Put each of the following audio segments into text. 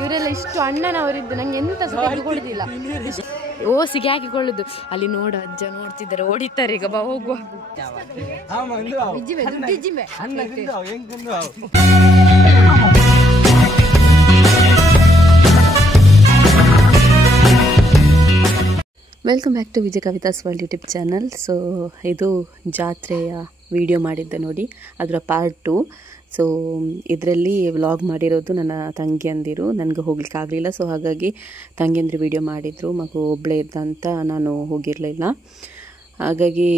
ಇವರೆಲ್ಲ ಇಷ್ಟು ಅಣ್ಣನವರಿದ್ದು ನಂಗೆ ಎಂತ ಸಹ ಕೊಡುದಿಲ್ಲ. ಓಸಿಗೆ ಹಾಕಿಕೊಳ್ಳುದು. ಅಲ್ಲಿ ನೋಡ ಅಜ್ಜ ನೋಡ್ತಿದ್ದಾರೆ, ಓಡಿತಾರೆ. ಈಗ ಬಾ ಹೋಗುವ. Welcome back to Vijaya Kavitha's world YouTube channel. So ಇದು ಜಾತ್ರೆಯ ವಿಡಿಯೋ ಮಾಡಿದ್ದೆ ನೋಡಿ, ಅದರ ಪಾರ್ಟ್ 2. ಸೊ ಇದರಲ್ಲಿ ವ್ಲಾಗ್ ಮಾಡಿರೋದು ನನ್ನ ತಂಗಿಯಂದಿರು. ನನಗೆ ಹೋಗ್ಲಿಕ್ಕೆ ಆಗಲಿಲ್ಲ, ಸೊ ಹಾಗಾಗಿ ತಂಗಿಯಂದಿರು ವಿಡಿಯೋ ಮಾಡಿದರು. ಮಗು ಒಬ್ಬಳೇ ಇದ್ದಂತ ನಾನು ಹೋಗಿರಲಿಲ್ಲ. ಹಾಗಾಗಿ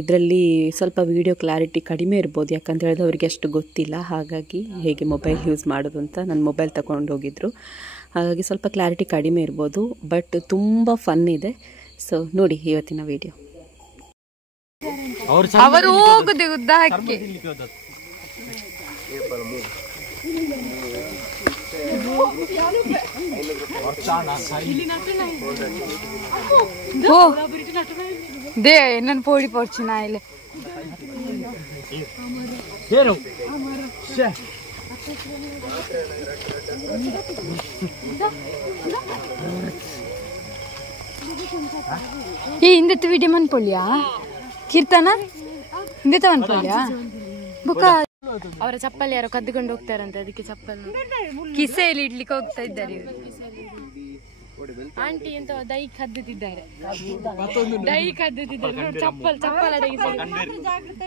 ಇದರಲ್ಲಿ ಸ್ವಲ್ಪ ವಿಡಿಯೋ ಕ್ಲಾರಿಟಿ ಕಡಿಮೆ ಇರ್ಬೋದು, ಯಾಕಂತ ಹೇಳಿದ್ರೆ ಅವರಿಗೆ ಅಷ್ಟು ಗೊತ್ತಿಲ್ಲ. ಹಾಗಾಗಿ ಹೇಗೆ ಮೊಬೈಲ್ ಯೂಸ್ ಮಾಡೋದು ಅಂತ ನನ್ನ ಮೊಬೈಲ್ ತಗೊಂಡು ಹೋಗಿದ್ರು. ಹಾಗಾಗಿ ಸ್ವಲ್ಪ ಕ್ಲಾರಿಟಿ ಕಡಿಮೆ ಇರ್ಬೋದು, ಬಟ್ ತುಂಬ ಫನ್ ಇದೆ. ಸೊ ನೋಡಿ ಇವತ್ತಿನ ವಿಡಿಯೋ. ಅವರು ಹೋಗುದು ಉದ್ದ ಹಾಕಿ ದೇ ನನ್ನ ಪೋಡಿ ಪೋರ್ಚಿನ ಇಲ್ಲಿ ಈ ಹಿಂದೆ ವಿಡಿಯೋ ಮನ್ಪೊಳ್ಳಿಯಾ ಕೀರ್ತನ ಹಿಂದೆ ಮನ್ಪೊಳ್ಳಿಯಾ ಬುಕ್ಕ ಅವರ ಚಪ್ಪಲಿ ಯಾರೋ ಕದ್ದುಕೊಂಡು ಹೋಗ್ತಾರಂತೆ, ಅದಕ್ಕೆ ಚಪ್ಪಲ್ ಕಿಸೆಯಲ್ಲಿ ಇಡ್ಲಿಕ್ಕೆ ಹೋಗ್ತಾ ಇದ್ದಾರೆ ಇವರು. ಆಂಟಿ ಎಂತ ದೈ ಕದ್ದುತ್ತಿದ್ದಾರೆ, ಚಪ್ಪಲ್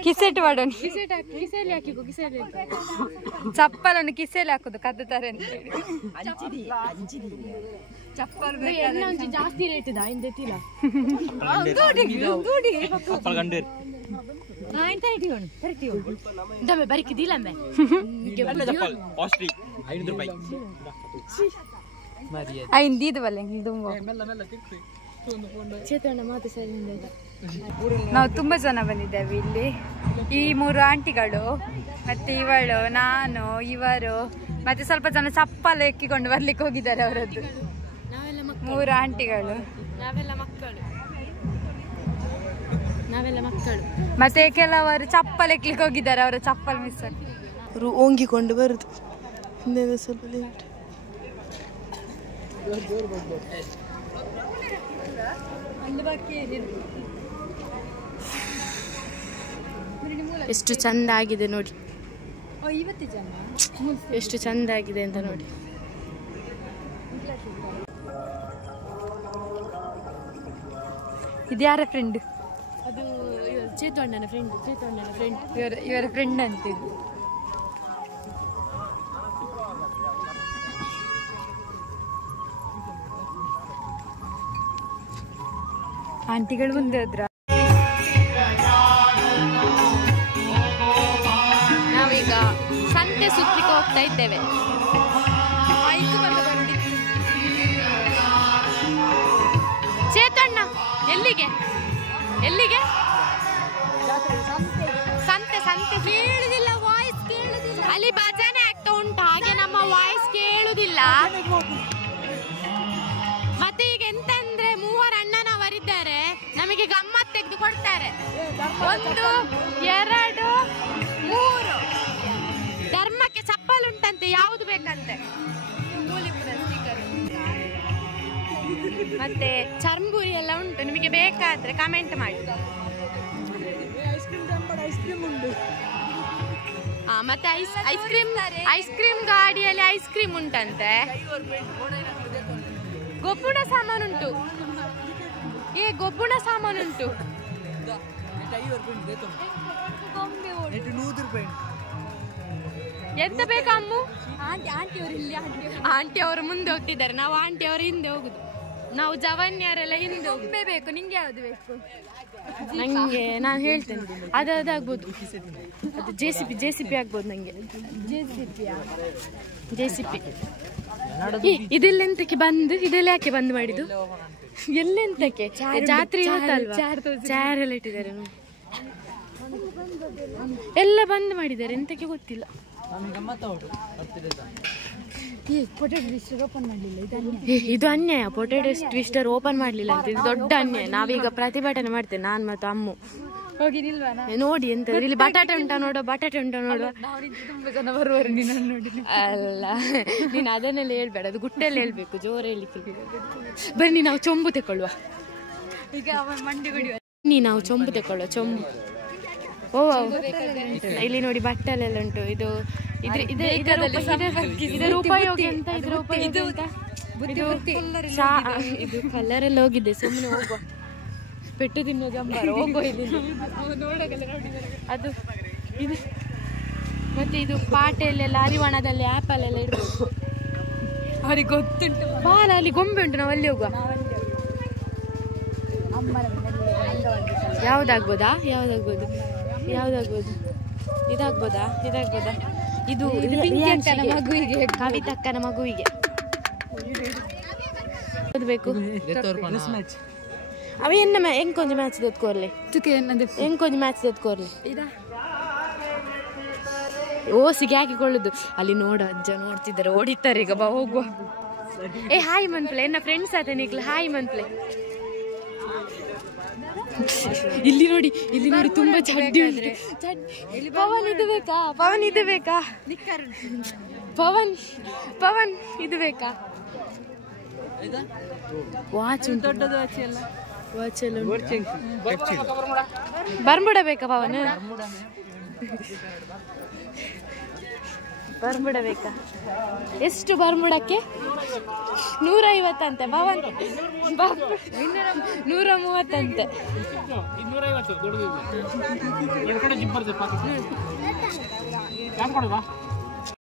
ಕಿಸೆಟ್ ಮಾಡೋಣ, ಕಿಸೆಯಲ್ಲಿ ಹಾಕಿಕೋ, ಕಿಸೆಯಲ್ಲಿ ಚಪ್ಪಲನ್ನು ಕಿಸೆಯಲ್ಲಿ ಹಾಕುದು ಕದ್ದುತ್ತಾರೆ ಅಂತ ಹೇಳಿ. ಚಪ್ಪಲ್ ಜಾಸ್ತಿ ರೇಟ್ ಇದೆ ಹಿಂದೆತ್ತಿಲ್ಲ. ನಾವು ತುಂಬಾ ಜನ ಬಂದಿದ್ದೇವೆ ಇಲ್ಲಿ. ಈ 3 ಆಂಟಿಗಳು ಮತ್ತೆ ಇವಳು, ನಾನು, ಇವರು ಮತ್ತೆ ಸ್ವಲ್ಪ ಜನ ಚಪ್ಪಲು ಎಕ್ಕಿಕೊಂಡು ಬರ್ಲಿಕ್ಕೆ ಹೋಗಿದ್ದಾರೆ. ಅವರದ್ದು 3 ಆಂಟಿಗಳು, ನಾವೆಲ್ಲ ಮಕ್ಕಳು. ಮತ್ತೆ ಕೆಲವರು ಚಪ್ಪಲ್ ಎಕ್ಲಿಕ್ಕೆ ಹೋಗಿದ್ದಾರೆ, ಅವರ ಚಪ್ಪಲ್ ಮಿಸ್ ಆಗಿ ಓಂಗಿಕೊಂಡು ಬರುದು. ಸ್ವಲ್ಪ ಲೇಟ್. ಎಷ್ಟು ಚಂದ ಆಗಿದೆ ನೋಡಿ, ಎಷ್ಟು ಚಂದ ಆಗಿದೆ ಅಂತ ನೋಡಿ. ಇದು ಯಾರ ಫ್ರೆಂಡ್? ಅದು ಚೇತಣ್ಣನ ಫ್ರೆಂಡ್. ಇವರ ಫ್ರೆಂಡ್ ಅಂತ. ಆಂಟಿಗಳು ಮುಂದೆ ಹೋದ್ರ. ನಾವೀಗ ಸಂತೆ ಸುತ್ತಲಿಕ್ಕೆ ಹೋಗ್ತಾ ಇದ್ದೇವೆ. ಚೇತಣ್ಣ ಎಲ್ಲಿಗೆ ಎಲ್ಲಿಗೆ? ಸಂತೆ ಸಂತೆ ಕೇಳುದಿಲ್ಲ, ವಾಯ್ಸ್ ಕೇಳುದಿಲ್ಲ. ಅಲ್ಲಿ ಭಜನೆ ಆಗ್ತಾ ಉಂಟು, ಹಾಗೆ ನಮ್ಮ ವಾಯ್ಸ್ ಕೇಳುದಿಲ್ಲ. ಮತ್ತೆ ಈಗ ಎಂತ ಅಂದ್ರೆ 3 ಅಣ್ಣನವರಿದ್ದಾರೆ, ನಮಗೆ ಗಮ್ಮತ್ ತೆಗೆದು ಕೊಡ್ತಾರೆ. 1 2 3 ಧರ್ಮಕ್ಕೆ ಚಪ್ಪಲ್ ಉಂಟಂತೆ, ಯಾವುದು ಬೇಕಂತೆ. ಮತ್ತೆ ಚರ್ಮಗುರಿ ಎಲ್ಲ ಉಂಟು, ನಿಮಗೆ ಬೇಕಾದ್ರೆ ಕಮೆಂಟ್ ಮಾಡಿ. ಮತ್ತೆ ಐಸ್ ಕ್ರೀಮ್ ಗಾಡಿಯಲ್ಲಿ ಐಸ್ ಕ್ರೀಮ್ ಉಂಟಂತೆ. ಗೊಬ್ಬುಣ ಸಾಮಾನುಂಟು, ಗೊಬ್ಬುಣ ಸಾಮಾನುಂಟು. ಎಂತ ಬೇಕಾ ಅಮ್ಮು? ಆಂಟಿ ಅವರು ಮುಂದೆ ಹೋಗ್ತಿದ್ದಾರೆ, ನಾವು ಆಂಟಿ ಅವರು ಹಿಂದೆ ಹೋಗುದು. ನಾವು ಜವನ್ಯರೆಲ್ಲ ಹಿಂದೆ ಬೇಕು. ನಿಂಗೆ ಯಾವ್ದು ಬೇಕು? ನಂಗೆ ನಾನು ಹೇಳ್ತೇನೆ, ಅದಾಗ್ಬೋದು. ಅದು ಜೆಸಿಪಿ ಆಗ್ಬೋದು ನಂಗೆ. ಜೆಸಿಪಿ ಇದೆಲ್ಲೆಂತಕ್ಕೆ ಬಂದು, ಇದೆಲ್ಲ ಯಾಕೆ ಬಂದ್ ಮಾಡಿದ್ದು? ಎಲ್ಲೆಂತಕ್ಕೆ? ಜಾತ್ರೆ ಇವತ್ತಲ್ವಾ, ಚಾರ್ ಎಲ್ಲ ಇಟ್ಟಿದ್ದಾರೆ, ಎಲ್ಲ ಬಂದ್ ಮಾಡಿದ್ದಾರೆ. ಎಂತಕ್ಕೆ ಗೊತ್ತಿಲ್ಲ. ಇದು ಅನ್ಯಾಯ. ಪೊಟೆಟೋ ಟ್ವಿಸ್ಟರ್ ಓಪನ್ ಮಾಡ್ಲಿಲ್ಲ ಅಂತ, ಇದು ದೊಡ್ಡ ಅನ್ಯಾಯ. ನಾವೀಗ ಪ್ರತಿಭಟನೆ ಮಾಡ್ತೇವೆ, ನಾನು ಮತ್ತು ಅಮ್ಮು. ಹೋಗಿ ನಿಲ್ವಾನ ನೋಡಿ ಎಂತ ಇಲ್ಲಿ ಬಟಾಟೆ ಉಂಟಾ ನೋಡುವ, ಬಟಾಟೆ ಉಂಟಾ ನೋಡುವ. ತುಂಬಾ ಜನ ಬರುವರು ನೀನು ನೋಡಿ. ಅಲ್ಲ, ನೀನು ಅದನ್ನೆಲ್ಲ ಹೇಳ್ಬೇಡ, ಅದು ಗುಟ್ಟೆಲ್ಲ ಹೇಳ್ಬೇಕು, ಜೋರು ಹೇಳಿಕ್ಕೆ. ಬನ್ನಿ ನಾವು ಚೊಂಬು ತಗೊಳ್ಳುವ. ಈಗ ಮಂಡಿ ಗುಡಿ ಬನ್ನಿ ನಾವು ಚೊಂಬು ತಗೊಳ್ಳುವ, ಚೊಂಬು. ಓ ಇಲ್ಲಿ ನೋಡಿ ಬಟ್ಟಲೆಲ್ಲ ಉಂಟು. ಇದು ಇದರ ಉಪಯೋಗ ಅಂತ, ಇದರ ಉಪಯೋಗ ಅಂತ. ಇದು ಕಲರ್ ಎಲ್ಲ ಹೋಗಿದೆ, ಸುಮ್ಮನೆ ಹೋಗುವ. ಪೆಟ್ಟು ತಿನ್ನೋ ಜಂಬಾರ ಹೋಗೋ ಇಲ್ಲಿ. ಅದು ಇದು ಮತ್ತೆ ಇದು ಪಾಟೆಯಲ್ಲೆಲ್ಲ ಹರಿವಾಣದಲ್ಲಿ ಆ್ಯಪಲ್ಲೆಲ್ಲ ಇಡ್ಬೋದು. ಅವ್ರಿಗೆ ಗೊತ್ತುಂಟು. ಬಾಲ ಅಲ್ಲಿ ಗೊಂಬೆ ಉಂಟು, ನಾವು ಅಲ್ಲಿ ಹೋಗುವ. ಯಾವ್ದಾಗ್ಬೋದಾ? ಯಾವ್ದಾಗ್ಬೋದು? ಯಾವ್ದಾಗ್ಬೋದು? ಇದಾಗ್ಬೋದಾ? ಇದಾಗ್ಬೋದಾ? ಇದು ಮಗುವಿಗೆ, ಕವಿತಕ್ಕನ ಮಗುವಿಗೆ ಬೇಕು. ಅವ ಎನ್ನ ಎಂಕೊಂದು ಮ್ಯಾಚ್ ದೊತ್ಕೋರ್ಲಿ, ಎಂಕೊಂದು ಮ್ಯಾಚ್ ದೊತ್ಕೋರ್ಲಿ. ಓಸಿಗೆ ಹಾಕಿಕೊಳ್ಳುದು. ಅಲ್ಲಿ ನೋಡ ಅಜ್ಜ ನೋಡ್ತಿದ್ದಾರೆ, ಓಡಿತಾರೆ ಈಗ. ಬಾ ಹೋಗುವ. ಏ ಹಾಯ್ ಮನ್ಪ್ಲೆ, ಎನ್ನ ಫ್ರೆಂಡ್ಸ್ ಆತ ನಿಕ್ಲ ಹಾಯ್ ಮನ್ಪ್ಲೆ. ಇಲ್ಲಿ ನೋಡಿ, ಇಲ್ಲಿ ನೋಡಿ ತುಂಬಾ ಚಡ್ಡಿ ಉಂಟು. ಪವನ್ ಇದು ಬೇಕಾ? ಪವನ್ ಇದು ಬೇಕಾ? ಪವನ್ ಪವನ್ ಇದು ಬೇಕಾ? ವಾಚ್ ಉಂಟು, ದೊಡ್ಡದು ವಾಚ್ ಎಲ್ಲ ಉಂಟು. ಬರ್ಮುಡ ಬೇಕಾ ಪವನ್? ಬರ್ಮುಡ ಬೇಕಾ? ಎಷ್ಟು ಬರ್ಮುಡಕ್ಕೆ? 150 ಅಂತೆ ಪವನ್. 130 ಅಂತೆ.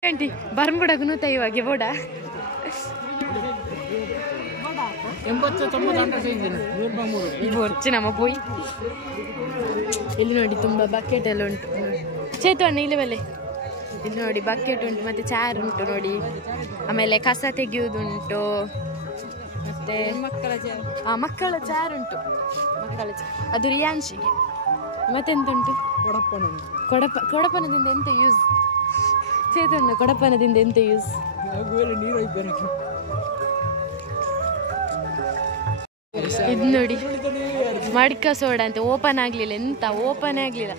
ಆಂಟಿ ಬರ್ಮುಡಗೂ 150 ಬೋಡ. 80-90 ನಮ್ಮ ಪೋಯಿ. ಇಲ್ಲಿ ನೋಡಿ ತುಂಬಾ ಬಕೆಟ್ ಎಲ್ಲ ಉಂಟು. ಚೇತಣ್ಣ ಇಲ್ಲಿ ಬಲ್ಲೆ. ಇಲ್ಲಿ ನೋಡಿ ಬಕೆಟ್ ಉಂಟು, ಮತ್ತೆ ಚಾರ್ ಉಂಟು ನೋಡಿ. ಆಮೇಲೆ ಕಸ ತೆಗೆಯುವುದುಂಟು, ಮತ್ತೆ ಮಕ್ಕಳ ಚಾರ್ ಉಂಟು. ಮಕ್ಕಳ ಅದು ರಿಯಾನ್ಶಿಗೆ. ಮತ್ತೆಂತುಂಟು? ಕೊಡಪನದಿಂದ ಎಂತ ಯೂಸ್? ಚೇತಣ್ಣ ಕೊಡಪನದಿಂದ ಎಂತ ಯೂಸ್? ಇದು ನೋಡಿ ಮಡ್ಕ ಸೋಡಾ ಅಂತ. ಓಪನ್ ಆಗ್ಲಿಲ್ಲ, ಎಂತ ಓಪನ್ ಆಗ್ಲಿಲ್ಲ.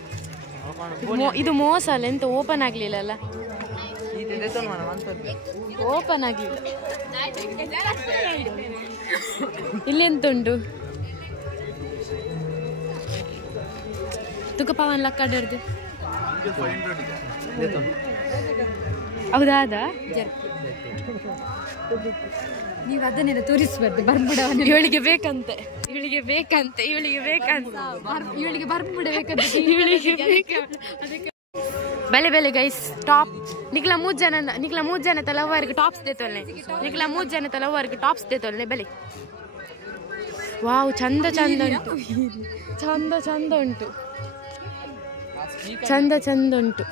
ಇದು ಮೋಸ ಅಲ್ಲ, ಎಂತ ಓಪನ್ ಆಗ್ಲಿಲ್ಲ ಅಲ್ಲ, ಓಪನ್ ಆಗ್ಲಿಲ್ಲ. ಇಲ್ಲಿ ಎಂತ ಉಂಟು? ತುಕ ಪವನ್ ಲಕ್ಕಡ್ದು. ಹೌದಾದ? ನೀವು ಅದನ್ನೆಲ್ಲ ತೋರಿಸ್ಬಾರ್ದು. ಬರ್ಬಿಡವನ್ನ ಇವಳಿಗೆ ಬೇಕಂತೆ, ಇವಳಿಗೆ ಬೇಕಂತೆ, ಇವಳಿಗೆ ಬೇಕಂತ, ಇವಳಿಗೆ ಬರ್ಬಿಡಬೇಕಂತ, ಇವಳಿಗೆ ಬೇಕಂತ. ಬೆಲೆ ಬೆಲೆ ಗೈಸ್ ಟಾಪ್. ನಿಕ್ಲ 3 ಜನ ತಲವರ್ಗೆ ಟಾಪ್ಸ್ ದೇತೋಲ್ನೆ. ನಿಕ್ಲ 3 ಜನ ತಲವರ್ಗೆ ಟಾಪ್ಸ್ ದೇತೋಲ್ನೆ ಬೆಲೆ. ವಾವ್, ಚಂದ ಚಂದ ಉಂಟು, ಚಂದ ಚಂದ ಉಂಟು, ಚಂದ ಚಂದ ಉಂಟು.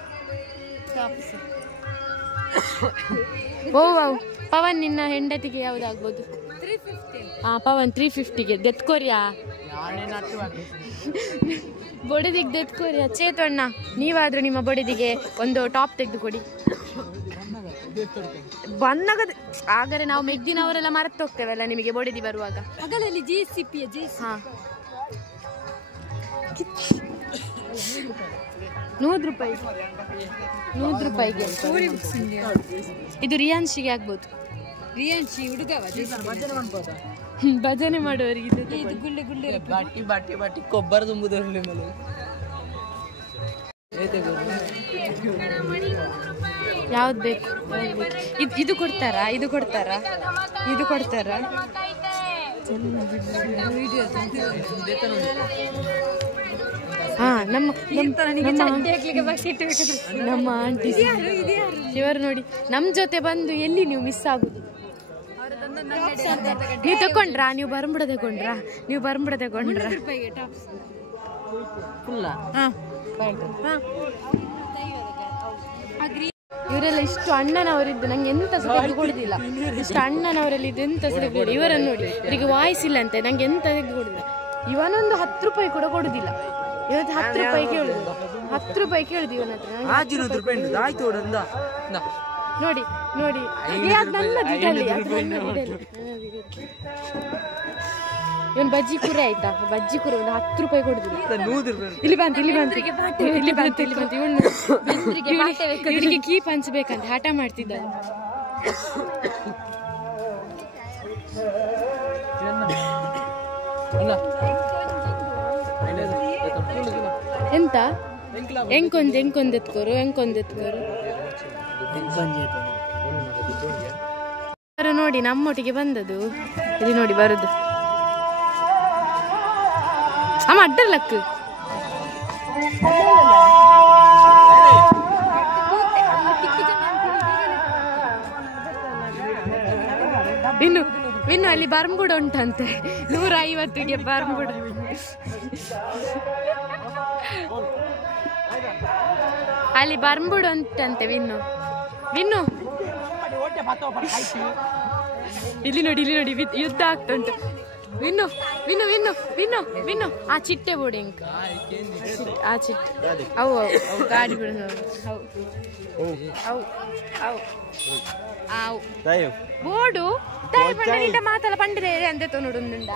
ಓ ವಾವ್. ಪವನ್ ನಿನ್ನ ಹೆಂಡತಿಗೆ ಯಾವ್ದಾಗ್ಬೋದು? ಪವನ್ 350ಗೆ ದೆತ್ಕೋರಿಯಾ? ಬೊಡೆದಿಗೆ ದೆತ್ಕೋರಿಯಾ? ಚೇತಣ್ಣ ನೀವಾದ್ರೂ ನಿಮ್ಮ ಬೊಡೆದಿಗೆ ಒಂದು ಟಾಪ್ ತೆಗೆದು ಕೊಡಿ. ಬನ್ನಗದ ಹಾಗಾದ್ರೆ ನಾವು ಮೆಗ್ದಿನವರೆಲ್ಲ ಮರೆತು ಹೋಗ್ತೇವಲ್ಲ ನಿಮಗೆ ಬೊಡೆದಿ ಬರುವಾಗ. ಅಗಲಲ್ಲಿ JCP. ಹಾ, 100 ರೂಪಾಯಿಗೆ. ಇದು ರಿಯಾನ್ಶಿಗೆ ಆಗ್ಬೋದು. ರಿಯಾನ್ಶಿ ಹುಡುಗವ ಭಜನೆ ಮಾಡೋರಿಗೆ ಇದು ಗುಳ್ಳೆ ಗುಳ್ಳೆ ಬಾಟಿ ಬಾಟಿ ಬಾಟಿ ಕೊಬ್ಬರ ತುಂಬುದರಲ್ಲಿ ಮೇಲೆ ಯಾವ್ದು ಬೇಕು? ಇದು ಕೊಡ್ತಾರಾ? ಇದು ಕೊಡ್ತಾರಾ? ಇದು ಕೊಡ್ತಾರಾ? ಹಾ, ನಮ್ಮ ಆಂಟಿ ಇವರು ನೋಡಿ ನಮ್ ಜೊತೆ ಬಂದು ಎಲ್ಲಿ ನೀವು ಮಿಸ್ ಆಗುದು? ನೀವು ತಕೊಂಡ್ರಾ? ನೀವು ಬರ್ಮುಡ ತಗೊಂಡ್ರಾ? ನೀವು ಬರ್ಮುಡ ತಗೊಂಡ್ರಾ? ಇವರೆಲ್ಲ ಇಷ್ಟು ಅಣ್ಣನವರಿದ್ದು ನಂಗೆ ಎಂತ ಸಹ ತೆಗೆದುಕೊಡುದಿಲ್ಲ. ಇಷ್ಟು ಅಣ್ಣನವರಲ್ಲಿ ಇದು ಎಂತ ಸಹ ತೆಗೆದುಕೊಡಿ. ಇವರನ್ನು ನೋಡಿ, ಇವರಿಗೆ ವಾಯ್ಸ್ ಇಲ್ಲ ಅಂತೆ, ನಂಗೆ ಎಂತ ತೆಗೆದುಕೊಡುದಿಲ್ಲ. ಇವನೊಂದು 10 ರೂಪಾಯಿ ಕೂಡ ಕೊಡುದಿಲ್ಲ. ಇವತ್ತು 10 ರೂಪಾಯಿ ಕೇಳುದು, 10 ರೂಪಾಯಿ ಕೇಳುದು ಇವನ ಹತ್ರ. ನೋಡಿ ನೋಡಿ, ನನ್ನ ದುಡ್ಡಲ್ಲಿ ಇವನ್ ಬಜ್ಜಿ ಕೂರ ಆಯ್ತಾ ಬಜ್ಜಿ ಕೂರ ಒಂದು 10 ರೂಪಾಯಿ ಕೊಡುದಿಲ್ಲ ಇಲ್ಲಿ ಬಂತು ಇವನಿಗೆ ಕೀಪ್ ಹಂಚ್ಬೇಕಂತ ಹಠ ಮಾಡ್ತಿದ್ದ ಎಂತ ಎಂಕೊಂದ್ ಎತ್ಕೋರು ನೋಡಿ ನಮ್ಮೊಟ್ಟಿಗೆ ಬಂದದು ಇಲ್ಲಿ ನೋಡಿ ಬರುದು ಅಮ್ಮ ಅಡ್ಡಲ್ಲಕ್ಕು ಇನ್ನು ಅಲ್ಲಿ ಬರ್ಂಬುಡ ಉಂಟಂತೆ 150ಗೆ ಬರ್ಂಬುಡ ಅಲ್ಲಿ ಬರ್ಂಬುಡ ಉಂಟಂತೆ ವಿನ್ನು ಇಲ್ಲಿ ನೋಡಿ ಯುದ್ಧ ಆಗ್ತಾ ಉಂಟು ವಿನ್ನು ಆ ಚಿಟ್ಟೆ ಬೋರ್ಡ್ ಹೆಂಗ್ ಆ ಚಿಟ್ಟೆ ಅವು ಗಾಡಿ ಬಿಡ ಬೋರ್ಡು ದಯಪಂಡ ಮಾತಲ್ಲ ಪಂಡಿದೆ ಅಂದೆ ನೋಡುಂಡ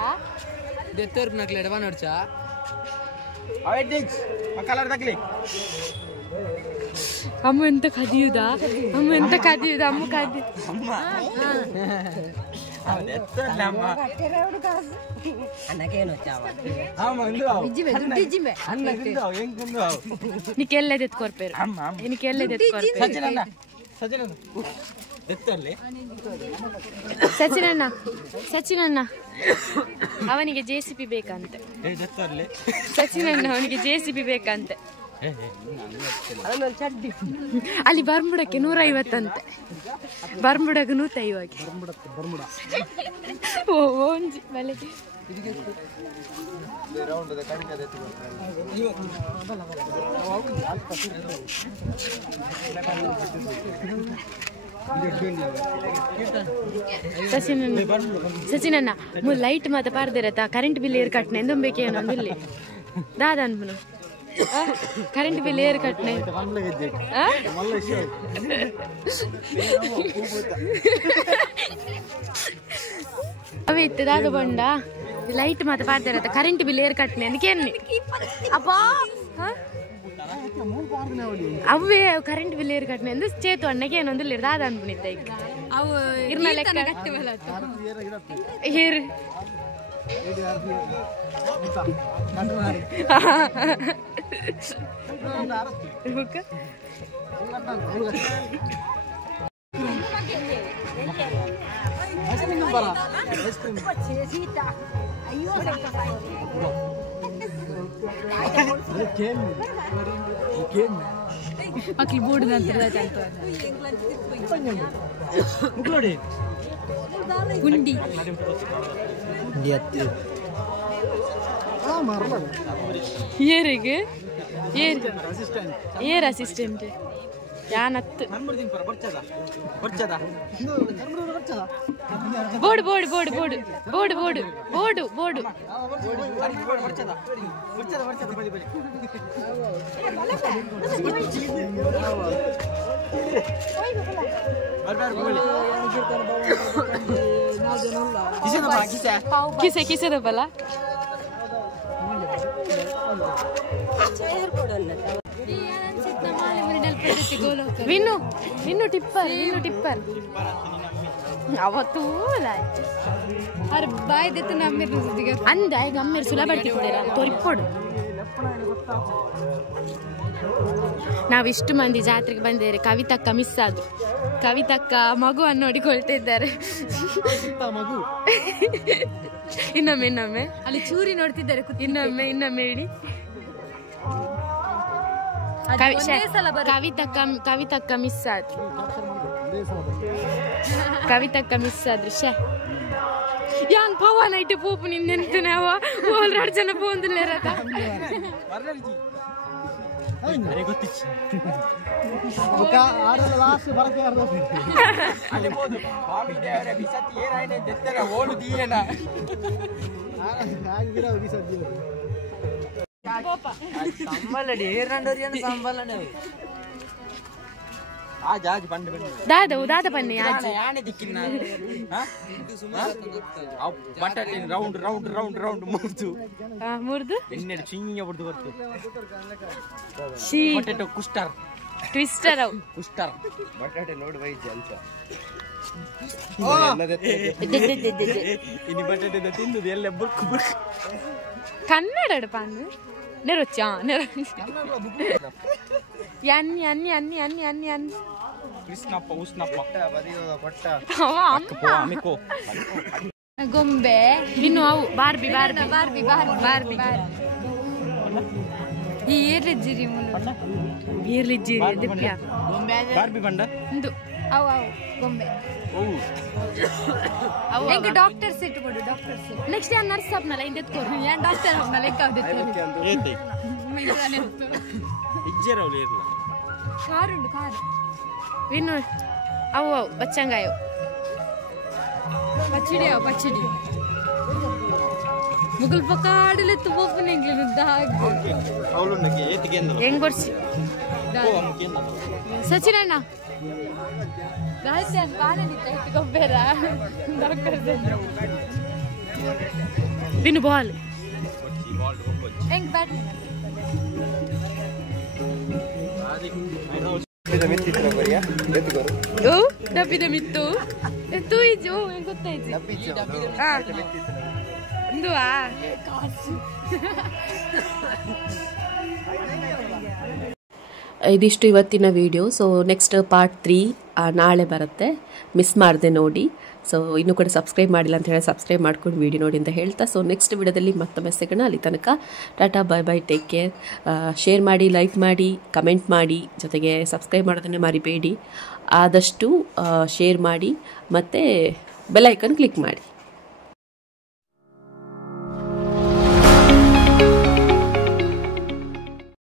ಅಮ್ಮ ಎಂತ ಕದಿಯುದಾ ಅಮ್ಮ ಕದಿ నీకెళ్ళేది ఎత్తుకోరు ಸಚಿನಣ್ಣ ಅವನಿಗೆ JCB ಬೇಕಂತೆ ಸಚಿನಣ್ಣ ಅವನಿಗೆ JCB ಬೇಕಂತೆ ಅಲ್ಲಿ ಬರ್ಮುಡಕ್ಕೆ 150 ಅಂತೆ ಬರ್ಮುಡಕ್ಕೆ 150 ಓಂಜಿ ಬಲೆ ಸಚಿನಣ್ಣ ಲೈಟ್ ಮಾತ ಪಾರ್ದಿರತ್ತ ಕರೆಂಟ್ ಬಿಲ್ ಏರ್ ಕಟ್ನೆ ಎಂದೊಂಬೇಕೇನು ಅಂದಿಲ್ಲಿ ದಾದ ಅನ್ಬನು ಕರೆಂಟ್ ಬಿಲ್ ಏರ್ ಕಟ್ನೆ ಅವೇ ಇತ್ತು ದಾದ ಬಂಡ ಲೈಟ್ ಮಾತ ಪಾರ್ದಿರತ್ತ ಕರೆಂಟ್ ಬಿಲ್ ಏರ್ ಕಟ್ನೆ ಅಂದಕೇನು ಅಪ್ಪಾ ಅವೇ ಕರೆಂಟ್ ಬಿಲ್ ಏರ್ ಕಟ್ನೆ ಅಂದು ಚೇತು ಅಣ್ಣಗೆ ಏನೊಂದು ದಾದ ಅನ್ಬಿನಿದ್ದ ಈಗ ಹೇರ್ ಅಕ್ಲಿ ಬೋರ್ಡ್ ಗುಂಡಿ ಏರಿಗೆ ಏರ್ ಅಸಿಸ್ಟೆಂಟ್ ಯಾನತ್ತು board board board board board board board board ಕಿಸೆ ಬಲ ವಿನ್ನು ಟಿಪ್ಪರ್ ಅವತ್ತು ಬಾಯ್ದೆತ್ತು ಅಂದ ಈಗ ಅಮ್ಮೇರು ಸುಲಭ ತೋರಿಕೊಡು ನಾವಿಷ್ಟು ಮಂದಿ ಜಾತ್ರೆಗೆ ಬಂದಿದ್ದಾರೆ ಕವಿತಕ್ಕ ಮಿಸ್ ಆದ್ರು ಕವಿತಕ್ಕ ಮಗುವನ್ನು ನೋಡಿಕೊಳ್ತಿದ್ದಾರೆ ಇನ್ನೊಮ್ಮೆ ಅಲ್ಲಿ ಚೂರಿ ನೋಡ್ತಿದ್ದಾರೆ ಇನ್ನೊಮ್ಮೆ ಹೇಳಿ ಕವಿತಕ್ಕ ಮಿಸ್ ಆದ್ರು ಯಾನ್ ಪವನ್ ಐಟು ಪೂಪು ನಿಂದೆಂತು ನಾವು 2 ಜನ ಪೋಂದಿಲ್ಲ ದಾದ ಪನ್ನೆ ಆಜಿ ರೌಂಡ್ ರೌಂಡ್ ರೌಂಡ್ ರೌಂಡ್ ಮುರ್ದು ಇನ್ನೆರಡು ಚಿಂಗ ಬಿಡ್ದು ಬರ್ತು ಬಟಾಟೆ ಕುಸ್ಟರ್ ಟ್ವಿಸ್ಟರ್ ಅವು ಕುಸ್ಟರ್ ಬಟಾಟೆ ನೋಡಿ ಬೈಜಿ ಅಂತ ಇನ್ನು ಬಟಾಟೆ ತಿಂದುದು ಎಲ್ಲ ಬುಕ್ ಬುಕ್ ಕನ್ನಡ ಪಾಂದು ನೆರೊಚ್ಚ ಯನ್ನಿ ಅನ್ನಿ ಅನ್ನಿ ಅನ್ನಿ ಅನ್ನಿ ಅನ್ನಿ ಕೃಷ್ಣಪ್ಪ ಉಷ್ಣಪ್ಪ ಗೊಂಬೆ ಇನ್ನು ಅವು Barbie Barbie Barbie Barbie Barbie ಈ ಏರ್ಲಿಜ್ಜಿರಿ ಈರ್ಲಿಜ್ಜಿರಿ ದಿಪ್ಯ ಬಾರ್ಬಿ ಬಂಡ ಇಂದು ಅವು ಅವು ಗೊಂಬೆ ಹೆಂಗೆ ಡಾಕ್ಟರ್ ಸೆಟ್ ಕೊಡು ಡಾಕ್ಟರ್ ಸೆಟ್ ನೆಕ್ಸ್ಟ್ ಯಾರು ನರ್ಸ್ ಹಾಪ್ನಲ್ಲ ಹಿಂದೆ ಎತ್ಕೋರು ಯಾನ್ ಡಾಕ್ಟರ್ ಹಾಪ್ನ ಲೆಕ್ಕ ಇಜ್ಜರವಳು ಇರಲ್ಲ ಕಾರುಂಡು ಕಾರು ಇನ್ನು ಅವು ಅವು ಬಚ್ಚಂಗಾಯವು ಪಚ್ಚಡಿ ಅವು ಪಚ್ಚಡಿ ಮುಗಲ್ ಪಕಾಡಲೆ ತುಪ್ಪನ ಎಂಗ್ಲಿನುದ್ದ ಹಾಗೆ ಅವಳು ಏತಿಗೆ ಹೆಂಗ್ ಕೊಡ್ಸಿ ಸಚಿನ್ ಅಣ್ಣ ರಹಸ್ಯ ಕಾಲನಿತ್ತ ಇಟ್ಕೊಬೇರ ಡಾಕ್ಟರ್ ಇನ್ನು ಬಾಲ್ ಹೆಂಗ್ ಬ್ಯಾಟ್ ಡಬ್ಬಿದ ಮಿತ್ತು ಎತ್ತು ಈಜು ಹೆಂಗ್ ಗೊತ್ತಾಯ್ತು ಒಂದುವಾ ಇದಿಷ್ಟು ಇವತ್ತಿನ ವಿಡಿಯೋ. ಸೊ ನೆಕ್ಸ್ಟ್ ಪಾರ್ಟ್ 3 ನಾಳೆ ಬರುತ್ತೆ, ಮಿಸ್ ಮಾಡಿದೆ ನೋಡಿ. ಸೊ ಇನ್ನೂ ಕೂಡ ಸಬ್ಸ್ಕ್ರೈಬ್ ಮಾಡಿಲ್ಲ ಅಂತ ಹೇಳಿ ಸಬ್ಸ್ಕ್ರೈಬ್ ಮಾಡ್ಕೊಂಡು ವಿಡಿಯೋ ನೋಡಿ ಅಂತ ಹೇಳ್ತಾ, ಸೊ ನೆಕ್ಸ್ಟ್ ವಿಡಿಯೋದಲ್ಲಿ ಮತ್ತೊಮ್ಮೆ ಸಿಗೋಣ. ಅಲ್ಲಿ ತನಕ Tata, bye bye, take care. Share ಮಾಡಿ, ಲೈಕ್ ಮಾಡಿ, ಕಮೆಂಟ್ ಮಾಡಿ, ಜೊತೆಗೆ ಸಬ್ಸ್ಕ್ರೈಬ್ ಮಾಡೋದನ್ನೇ ಮರಿಬೇಡಿ. ಆದಷ್ಟು ಶೇರ್ ಮಾಡಿ ಮತ್ತು ಬೆಲ್ ಐಕನ್ ಕ್ಲಿಕ್ ಮಾಡಿ.